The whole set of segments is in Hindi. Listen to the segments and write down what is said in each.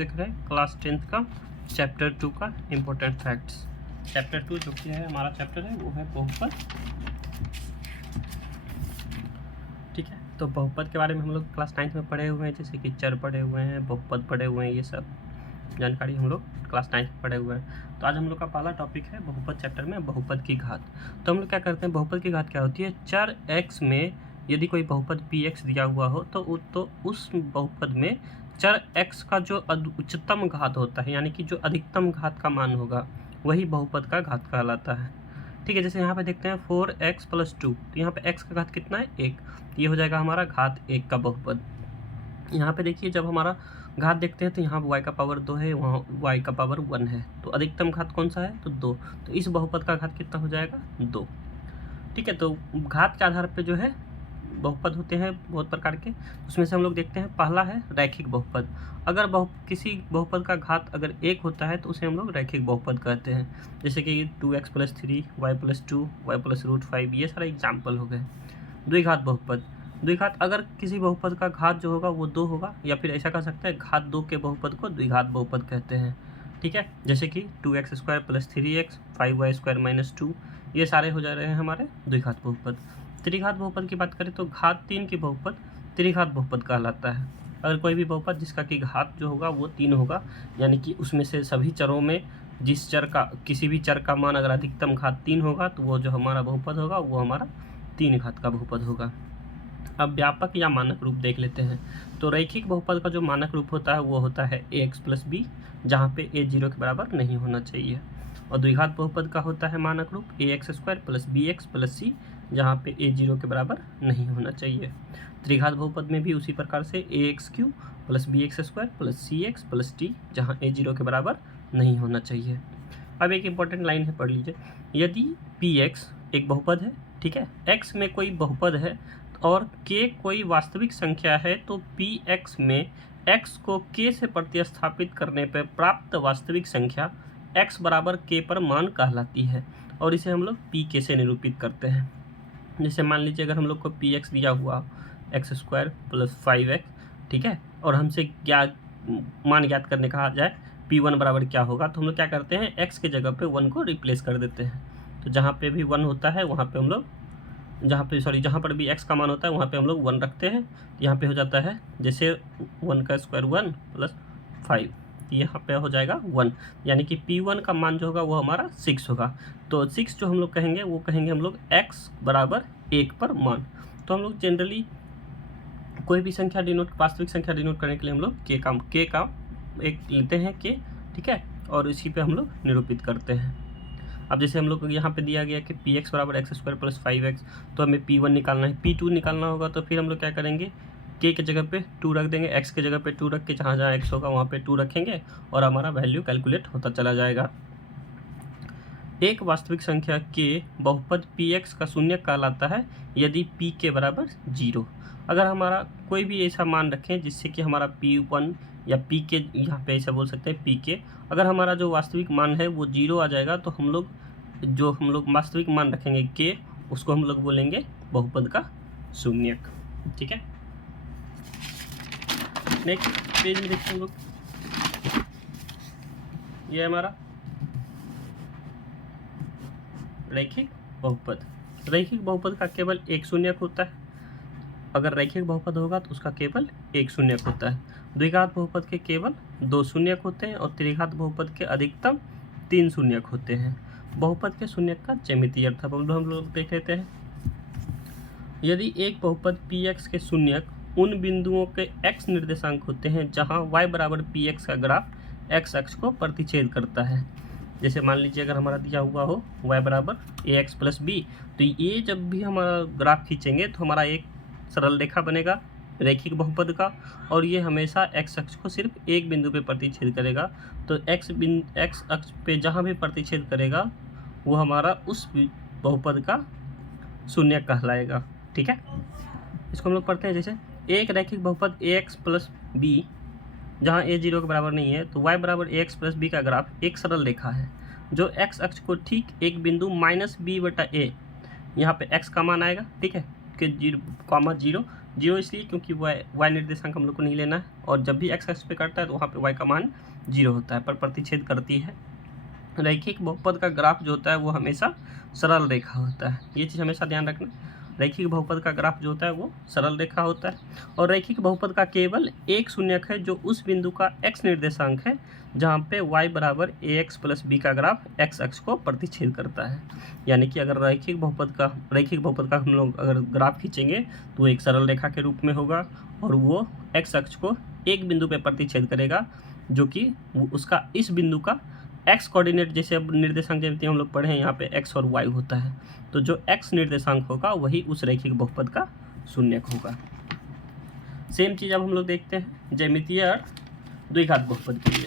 देख रहे हैं क्लास 10th का चैप्टर 2 का इम्पोर्टेंट फैक्ट्स। चैप्टर 2 जो कि है हमारा चैप्टर है वो है बहुपद। ठीक है, तो बहुपद के बारे में हम लोग क्लास 9th में पढ़े हुए हैं, जैसे कि चर पढ़े हुए हैं, बहुपद पढ़े हुए हैं, ये सब जानकारी हम लोग क्लास 9th में पढ़े हुए हैं। तो आज हम लोग का पहला टॉपिक है बहुपद चैप्टर में बहुपद की घात। तो हम लोग क्या करते हैं, बहुपद की घात क्या होती है, चर x में यदि कोई बहुपद px दिया हुआ हो तो उस बहुपद में चर x का जो उच्चतम घात होता है, यानी कि जो अधिकतम घात का मान होगा, वही बहुपद का घात कहलाता है। ठीक है, जैसे यहाँ पे देखते हैं 4x + 2, तो यहाँ पे x का घात कितना है, 1, ये हो जाएगा हमारा घात 1 का बहुपद। यहाँ पे देखिए जब हमारा घात देखते हैं तो यहाँ y का पावर 2 है, वहाँ y का पावर 1 है, तो अधिकतम घात कौन सा है, तो 2। तो इस बहुपद का घात कितना हो जाएगा, 2। ठीक है, तो घात के आधार पे जो है बहुपद होते हैं बहुत प्रकार के, उसमें से हम लोग देखते हैं पहला है रैखिक बहुपद। अगर किसी बहुपद का घात अगर 1 होता है तो उसे हम लोग रैखिक बहुपद कहते हैं, जैसे कि 2x + 3, y + 2, y + √5, ये सारे एग्जाम्पल हो गए। द्विघात बहुपद, द्विघात अगर किसी बहुपद का घात जो होगा वो 2 होगा, या फिर ऐसा कह सकते हैं घात 2 के बहुपद को द्विघात बहुपद कहते हैं। ठीक है, जैसे कि 2x² + 3x, 5y² - 2, ये सारे हो जा रहे हैं हमारे द्विघात बहुपद। त्रिघात बहुपद की बात करें तो घात 3 की बहुपद त्रिघात बहुपद कहलाता है। अगर कोई भी बहुपद जिसका कि घात जो होगा वो 3 होगा, यानी कि उसमें से सभी चरों में जिस चर का किसी भी चर का मान अगर अधिकतम घात 3 होगा तो वो जो हमारा बहुपद होगा वो हमारा 3 घात का बहुपद होगा। अब व्यापक या मानक रूप देख लेते हैं। तो रैखिक बहुपद का जो मानक रूप होता है वो होता है ax + b, जहाँ पे a 0 के बराबर नहीं होना चाहिए। और द्विघात बहुपद का होता है मानक रूप ax² + bx + c, जहाँ पे a 0 के बराबर नहीं होना चाहिए। त्रिघात बहुपद में भी उसी प्रकार से ax³ + bx² + cx + d, जहाँ a 0 के बराबर नहीं होना चाहिए। अब एक इम्पॉर्टेंट लाइन है, पढ़ लीजिए। यदि px एक बहुपद है, ठीक है, x में कोई बहुपद है और k कोई वास्तविक संख्या है, तो px में x को k से प्रतिस्थापित करने पर प्राप्त वास्तविक संख्या x बराबर k पर मान कहलाती है, और इसे हम लोग pk से निरूपित करते हैं। जैसे मान लीजिए अगर हम लोग को px दिया हुआ x² + 5x, ठीक है, और हमसे मान ज्ञात करने कहा जाए p1 बराबर क्या होगा, तो हम लोग क्या करते हैं, x के जगह पे 1 को रिप्लेस कर देते हैं। तो जहाँ पे भी 1 होता है वहाँ पे हम लोग जहाँ पर भी x का मान होता है वहाँ पे हम लोग 1 रखते हैं। यहाँ पे हो जाता है जैसे 1 का स्क्वायर 1 + 5, यहाँ पे हो जाएगा 1, यानी कि p1 का मान जो होगा वो हमारा 6 होगा। तो 6 जो हम लोग कहेंगे वो कहेंगे हम लोग x बराबर 1 पर मान। तो हम लोग जनरली कोई भी संख्या वास्तविक संख्या डिनोट करने के लिए हम लोग k का एक लेते हैं k, ठीक है, और इसी पे हम लोग निरूपित करते हैं। अब जैसे हम लोग को यहाँ पे दिया गया कि px बराबर x² + 5x, तो हमें p1 निकालना है, p2 निकालना होगा, तो फिर हम लोग क्या करेंगे, k के जगह पे 2 रख देंगे, x के जगह पे 2 रख के जहाँ जहाँ x होगा वहाँ पे 2 रखेंगे और हमारा वैल्यू कैलकुलेट होता चला जाएगा। एक वास्तविक संख्या k बहुपद px का शून्य कहलाता है यदि p के बराबर 0। अगर हमारा कोई भी ऐसा मान रखें जिससे कि हमारा p1 या p के, यहाँ पे ऐसा बोल सकते हैं p के, अगर हमारा जो वास्तविक मान है वो 0 आ जाएगा, तो हम लोग वास्तविक मान रखेंगे k, उसको हम लोग बोलेंगे बहुपद का शून्यक। ठीक है, नेक्स्ट पेज में देखते हैं हम लोग, ये हमारा रैखिक बहुपद। रैखिक बहुपद का केवल एक शून्यक होता है। अगर रैखिक बहुपद होगा तो उसका केवल एक शून्यक होता है। द्विघात बहुपद के केवल 2 शून्यक होते हैं और त्रिघात बहुपद के अधिकतम 3 शून्यक होते हैं। बहुपद के शून्यक का ज्यामितीय अर्थ हम लोग देख लेते हैं। यदि एक बहुपद px के शून्यक उन बिंदुओं के x निर्देशांक होते हैं जहां y बराबर px का ग्राफ x अक्ष को प्रतिच्छेद करता है। जैसे मान लीजिए अगर हमारा दिया हुआ हो y बराबर ax + b, तो ये जब भी हमारा ग्राफ खींचेंगे तो हमारा एक सरल रेखा बनेगा रैखिक बहुपद का, और ये हमेशा x अक्ष को सिर्फ एक बिंदु पे प्रतिच्छेद करेगा। तो x अक्ष पे जहाँ भी प्रतिच्छेद करेगा वो हमारा उस बहुपद का शून्यक कहलाएगा। ठीक है, इसको हम लोग पढ़ते हैं। जैसे एक रैखिक बहुपद ax + b जहाँ a 0 के बराबर नहीं है, तो y बराबर ax + b का ग्राफ एक सरल रेखा है जो x अक्ष को ठीक एक बिंदु -b/a, यहाँ पे x का मान आएगा, ठीक है, कि 0, जीरो इसलिए क्योंकि वाई निर्देशांक हम लोग को नहीं लेना है, और जब भी एक्स एक्स पे कटता है तो वहाँ पे वाई का मान जीरो होता है, पर प्रतिच्छेद करती है। रैखिक बहुपद का ग्राफ जो होता है वो हमेशा सरल रेखा होता है, ये चीज़ हमेशा ध्यान रखना। रैखिक बहुपद का ग्राफ जो होता है वो सरल रेखा होता है, और रैखिक बहुपद का केवल एक शून्यक है जो उस बिंदु का x निर्देशांक है जहाँ पे y बराबर ax प्लस b का ग्राफ x अक्ष को प्रतिच्छेद करता है। यानी कि अगर रैखिक बहुपद का हम लोग अगर ग्राफ खींचेंगे तो एक सरल रेखा के रूप में होगा, और वो x अक्ष को एक बिंदु पे प्रतिच्छेद करेगा, जो कि उसका इस बिंदु का x कोऑर्डिनेट, जैसे अब निर्देशांक जैसे हम लोग पढ़े हैं यहाँ पे x और y होता है, तो जो x निर्देशांक होगा वही उस रैखिक बहुपद का शून्यक होगा। सेम चीज़ अब हम लोग देखते हैं ज्यामितीय द्विघात बहुपद के लिए।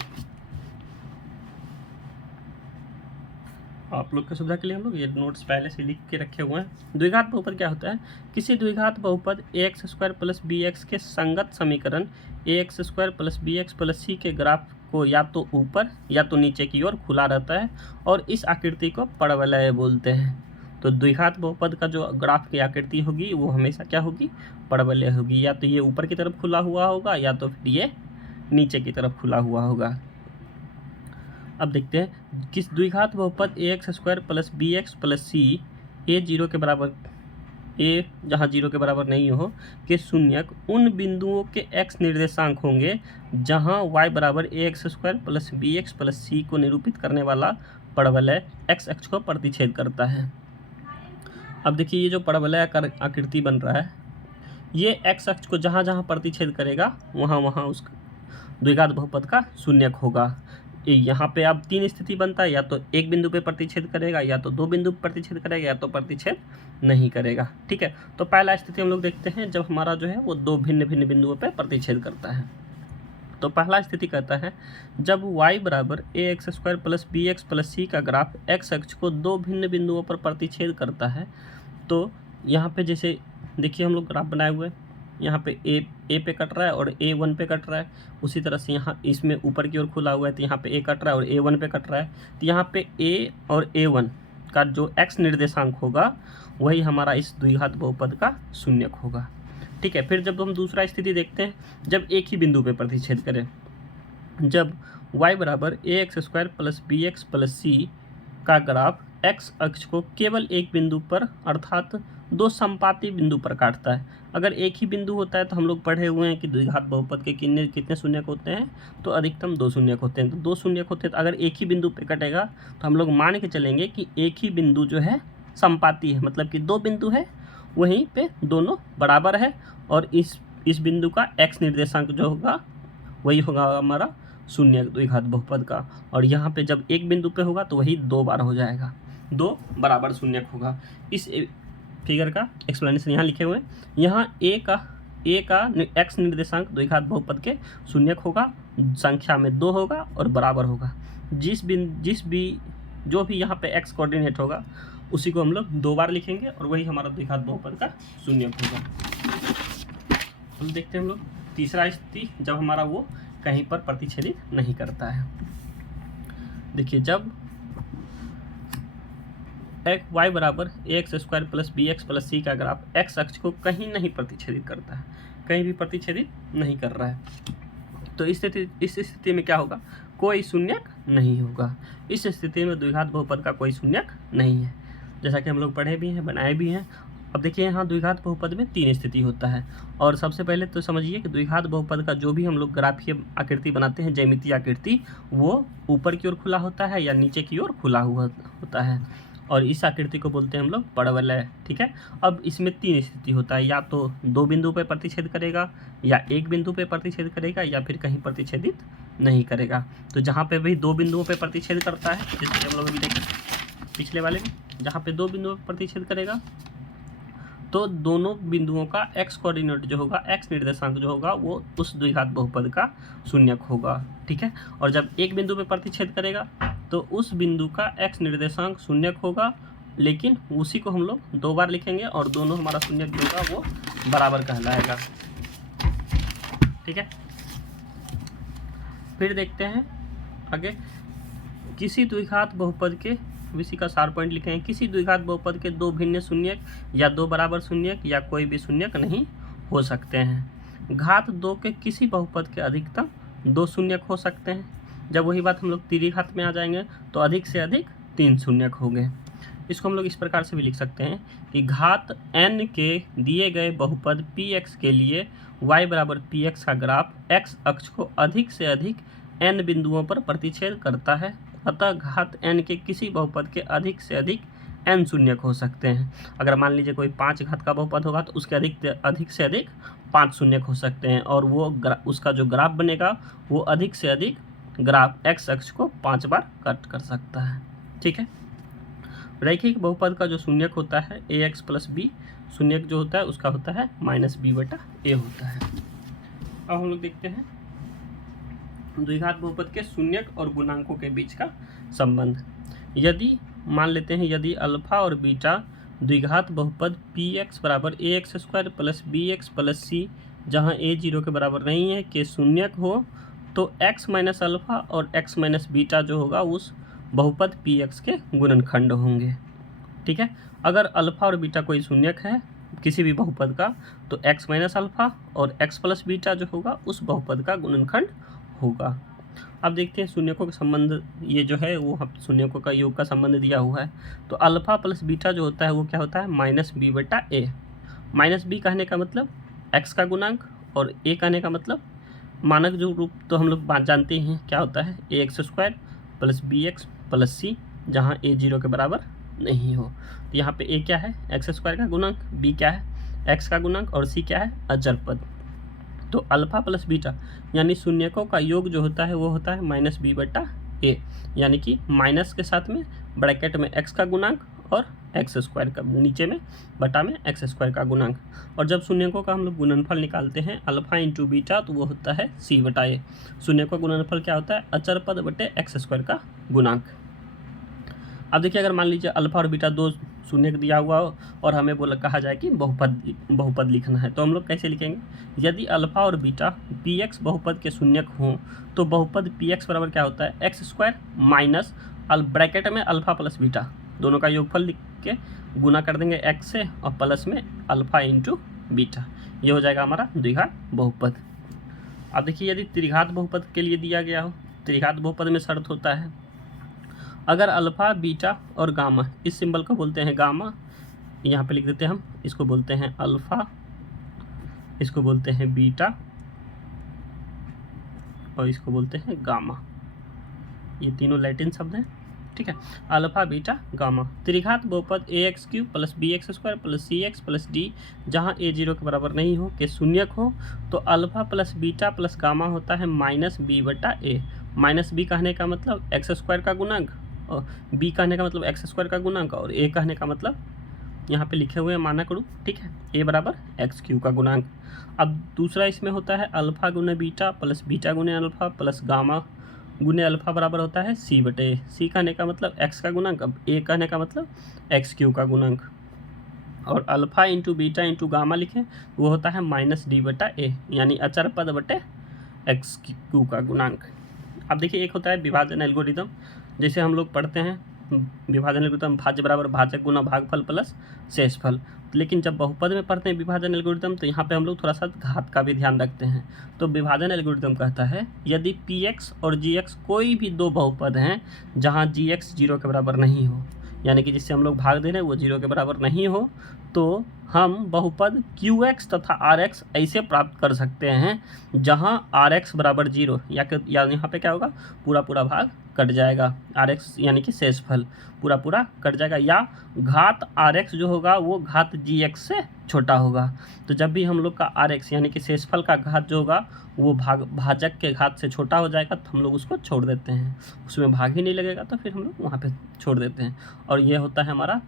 आप लोग की सुविधा के लिए हम लोग ये नोट्स पहले से लिख के रखे हुए हैं। द्विघात बहुपद क्या होता है? किसी द्विघात बहुपद ax स्क्वायर प्लस bx के संगत समीकरण ax square plus bx plus c के ग्राफ को या तो ऊपर या तो नीचे की ओर खुला रहता है, और इस आकृति को परवलय बोलते हैं। तो द्विघात बहुपद का जो ग्राफ की आकृति होगी वो हमेशा क्या होगी? परवलय होगी, या तो ये ऊपर की तरफ खुला हुआ होगा या तो फिर ये नीचे की तरफ खुला हुआ होगा। अब देखते हैं किस द्विघात बहुपद ax square plus bx plus c a zero के बराबर, a जहाँ जीरो के बराबर नहीं हो के शून्यक उन बिंदुओं के x निर्देशांक होंगे जहाँ y बराबर ax square plus bx plus c को निरूपित करने वाला परवलय x अक्ष को प्रतिच्छेद करता है। अब देखिए ये जो परवलय आकृति बन रहा है, ये x अक्ष को जहाँ जहाँ प्रतिच्छेद करेगा वहाँ वहाँ उस द्विघात बहुपद का शून्यक होगा। यहाँ पे अब तीन स्थिति बनता है, या तो एक बिंदु पे प्रतिच्छेद करेगा, या तो दो बिंदु पे प्रतिच्छेद करेगा, या तो प्रतिच्छेद नहीं करेगा। ठीक है, तो पहला स्थिति हम लोग देखते हैं जब हमारा जो है वो दो भिन्न भिन्न बिंदुओं पे प्रतिच्छेद करता है। तो पहला स्थिति कहता है जब y बराबर ax square plus bx plus c का ग्राफ x अक्ष को दो भिन्न बिंदुओं पर प्रतिच्छेद करता है। तो यहाँ पे जैसे देखिए हम लोग ग्राफ बनाए हुए हैं, यहाँ पे a पे कट रहा है और a1 पे कट रहा है। उसी तरह से यहाँ इसमें ऊपर की ओर खुला हुआ है तो यहाँ पे a कट रहा है और a1 पे कट रहा है। तो यहाँ पे a और a1 का जो x निर्देशांक होगा वही हमारा इस द्विघात बहुपद का शून्यक होगा। ठीक है, फिर जब हम दूसरा स्थिति देखते हैं जब एक ही बिंदु पे प्रतिच्छेद करें, जब y बराबर ax square plus bx plus c का ग्राफ x अक्ष को केवल एक बिंदु पर अर्थात दो संपाती बिंदु पर काटता है। अगर एक ही बिंदु होता है तो हम लोग पढ़े हुए हैं कि द्विघात बहुपद के कितने शून्यक होते हैं? तो अधिकतम दो शून्यक होते हैं। तो दो शून्यक होते हैं तो अगर एक ही बिंदु पे कटेगा तो हम लोग मान के चलेंगे कि एक ही बिंदु जो है संपाती है, मतलब कि दो बिंदु है वहीं पे दोनों बराबर है, और इस बिंदु का x निर्देशांक जो होगा वही होगा हमारा शून्यक द्विघात बहुपद का। और यहाँ पे जब एक बिंदु पे होगा तो वही दो बार हो जाएगा, दो बराबर शून्यक होगा। इस फिगर का एक्सप्लेनेशन यहाँ लिखे हुए हैं। यहाँ a का x निर्देशांक द्विघात बहुपद के शून्यक होगा, संख्या में दो होगा और बराबर होगा। जो भी यहाँ पे x कोऑर्डिनेट होगा उसी को हम लोग दो बार लिखेंगे और वही हमारा द्विघात बहुपद का शून्यक होगा। हम देखते हैं हम लोग तीसरा स्थिति जब हमारा वो कहीं पर प्रतिच्छेदित नहीं करता है। देखिए जब y बराबर ax square plus bx plus c का ग्राफ x अक्ष को कहीं नहीं प्रतिच्छेदित करता है, कहीं भी प्रतिच्छेदित नहीं कर रहा है, तो इस स्थिति में क्या होगा? कोई शून्यक नहीं होगा। इस स्थिति में द्विघात बहुपद का कोई शून्यक नहीं है, जैसा कि हम लोग पढ़े भी हैं, बनाए भी हैं। अब देखिए यहाँ द्विघात बहुपद में तीन स्थिति होता है, और सबसे पहले तो समझिए कि द्विघात बहुपद का जो भी हम लोग ग्राफीय आकृति बनाते हैं, ज्यामितीय आकृति, वो ऊपर की ओर खुला होता है या नीचे की ओर खुला हुआ होता है, और इस आकृति को बोलते हैं हम लोग परवलय। ठीक है, अब इसमें तीन स्थिति होता है, या तो दो बिंदु पे प्रतिच्छेद करेगा, या एक बिंदु पे प्रतिच्छेद करेगा, या फिर कहीं प्रतिच्छेदित नहीं करेगा। तो जहाँ पे भी दो बिंदुओं पे प्रतिच्छेद करता है, जैसे हम लोग अभी देखें पिछले वाले में, जहाँ पे दो बिंदुओं पर प्रतिच्छेद करेगा तो दोनों बिंदुओं का x कोऑर्डिनेट जो होगा, x निर्देशांक जो होगा वो उस द्विघात बहुपद का शून्यक होगा। ठीक है, और जब एक बिंदु पे प्रतिच्छेद करेगा तो उस बिंदु का x निर्देशांक शून्यक होगा, लेकिन उसी को हम लोग दो बार लिखेंगे और दोनों हमारा शून्यक जो होगा वो बराबर कहलाएगा। ठीक है, फिर देखते हैं आगे किसी द्विघात बहुपद के, इसी का सार पॉइंट लिखे हैं, किसी द्विघात बहुपद के दो भिन्न शून्यक या दो बराबर शून्यक या कोई भी शून्यक नहीं हो सकते हैं। घात 2 के किसी बहुपद के अधिकतम 2 शून्यक हो सकते हैं। जब वही बात हम लोग त्रिघात में आ जाएंगे तो अधिक से अधिक 3 शून्यक होंगे। इसको हम लोग इस प्रकार से भी लिख सकते हैं कि घात n के दिए गए बहुपद px के लिए y बराबर px का ग्राफ x अक्ष को अधिक से अधिक n बिंदुओं पर प्रतिच्छेद करता है। अतः घात n के किसी बहुपद के अधिक से अधिक n शून्यक हो सकते हैं। अगर मान लीजिए कोई 5 घात का बहुपद होगा तो उसके अधिक से अधिक 5 शून्यक हो सकते हैं, और वो उसका जो ग्राफ बनेगा वो अधिक से अधिक ग्राफ x अक्ष को 5 बार कट कर सकता है। ठीक है। रैखिक बहुपद का जो शून्यक होता है ax प्लस बी, शून्यक जो होता है उसका होता है माइनस बी बटा ए होता है। अब हम लोग देखते हैं द्विघात बहुपद के शून्यक और गुणांकों के बीच का संबंध। यदि मान लेते हैं यदि अल्फा और बीटा द्विघात बहुपद px बराबर ax square plus bx plus c, जहाँ a 0 के बराबर नहीं है, के शून्यक हो, तो x माइनस अल्फा और x माइनस बीटा जो होगा उस बहुपद px के गुणनखंड होंगे। ठीक है। अगर अल्फा और बीटा कोई शून्यक है किसी भी बहुपद का, तो x माइनस अल्फा और x प्लस बीटा जो होगा उस बहुपद का गुणनखंड होगा। अब देखते हैं शून्यकों का संबंध, ये जो है वो शून्यकों का योग का संबंध दिया हुआ है। तो अल्फा प्लस बीटा जो होता है वो क्या होता है माइनस बी बटा ए। माइनस बी कहने का मतलब x का गुणांक, और ए कहने का मतलब मानक जो रूप तो हम लोग जानते हैं क्या होता है ax square plus bx plus c, जहाँ a 0 के बराबर नहीं हो। तो यहाँ पे a क्या है x स्क्वायर का गुणांक, b क्या है x का गुणांक, और c क्या है अचर पद। तो अल्फा प्लस बीटा यानी शून्यकों का योग जो होता है वो होता है माइनस बी बटा ए, यानी कि माइनस के साथ में ब्रैकेट में x का गुणांक और एक्स स्क्वायर का नीचे में बटा में एक्स स्क्वायर का गुणांक। और जब शून्यकों का हम लोग गुणनफल निकालते हैं अल्फा इंटू बीटा, तो वो होता है सी बटा ए। शून्यकों का गुणनफल क्या होता है अचर पद बटे एक्स स्क्वायर का गुणांक। अब देखिए अगर मान लीजिए अल्फा और बीटा दो शून्यक दिया हुआ हो और हमें बोला कहा जाए कि बहुपद लिखना है, तो हम लोग कैसे लिखेंगे। यदि अल्फा और बीटा पी एक्स बहुपद के शून्यक हों तो बहुपद पी एक्स बराबर क्या होता है एक्स स्क्वायर माइनस ब्रैकेट में अल्फा प्लस बीटा, दोनों का योगफल लिख के गुना कर देंगे एक्स से और प्लस में अल्फा इंटू बीटा, ये हो जाएगा हमारा द्विघात बहुपद। अब देखिए यदि त्रिघात बहुपद के लिए दिया गया हो, त्रिघात बहुपद में शर्त होता है अगर अल्फा बीटा और गामा, इस सिंबल को बोलते हैं गामा, यहाँ पे लिख देते हैं हम, इसको बोलते हैं अल्फा, इसको बोलते हैं बीटा और इसको बोलते हैं गामा। ये तीनों लैटिन शब्द हैं। ठीक है, अल्फा बीटा गामा। त्रिघात बहुपद a x cube plus b x square plus c x plus d, जहाँ ए 0 के बराबर नहीं हो, के शून्यक हो, तो alpha plus beta plus gamma होता है माइनस बी बटा ए। माइनस बी कहने का मतलब एक्स स्क्वायर का गुणांक, और बी कहने का मतलब एक्स स्क्वायर का गुणांक, और ए कहने का मतलब यहाँ पे लिखे हुए मानक रूप। ठीक है, ए बराबर एक्स क्यू का गुणांक। अब दूसरा इसमें होता है अल्फा गुने बीटा प्लस बीटा गुने अल्फा प्लस गामा गुने अल्फा बराबर होता है सी बटे ए। सी कहने का मतलब एक्स का गुणांक, अब ए कहने का मतलब एक्स क्यू का गुणांक, और alpha into beta into gamma लिखें वो होता है माइनस डी बटा ए, यानी अचर पद बटे एक्स क्यू का गुणांक। अब देखिए एक होता है विभाजन एल्गोरिदम, जैसे हम लोग पढ़ते हैं विभाजन एल्गोरिदम भाज्य बराबर भाजक गुना भागफल प्लस शेषफल, लेकिन जब बहुपद में पढ़ते हैं विभाजन एल्गोरिदम तो यहाँ पे हम लोग थोड़ा सा घात का भी ध्यान रखते हैं। तो विभाजन एल्गोरिदम कहता है यदि px और gx कोई भी दो बहुपद हैं जहाँ gx 0 के बराबर नहीं हो, यानी कि जिससे हम लोग भाग दे रहे हैं वो 0 के बराबर नहीं हो, तो हम बहुपद qx तथा rx ऐसे प्राप्त कर सकते हैं जहां rx बराबर 0, या यहाँ पे क्या होगा पूरा पूरा भाग कट जाएगा, rx यानी कि शेषफल पूरा पूरा कट जाएगा, या घात rx जो होगा वो घात gx से छोटा होगा। तो जब भी हम लोग का rx यानी कि शेषफल का घात जो होगा वो भाजक के घात से छोटा हो जाएगा तो हम लोग उसको छोड़ देते हैं, उसमें भाग ही नहीं लगेगा तो फिर हम लोग वहाँ पे छोड़ देते हैं। और ये होता है हमारा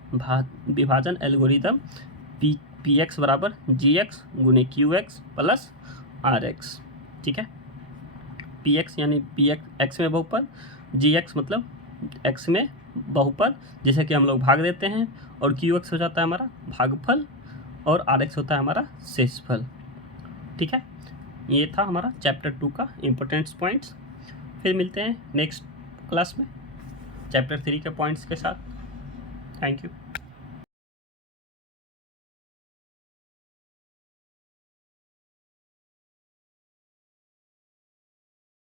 विभाजन एल्गोरिदम पी एक्स बराबर जी एक्स गुने Q X plus R X. ठीक है, पी एक्स यानी पी एक्स में बहुपद, जी एक्स मतलब एक्स में बहुपद जिसे कि हम लोग भाग देते हैं, और क्यू एक्स हो जाता है हमारा भागफल, और आर एक्स होता है हमारा शेषफल। ठीक है, ये था हमारा चैप्टर 2 का इम्पोर्टेंट्स पॉइंट्स। फिर मिलते हैं नेक्स्ट क्लास में चैप्टर 3 के पॉइंट्स के साथ। Thank you.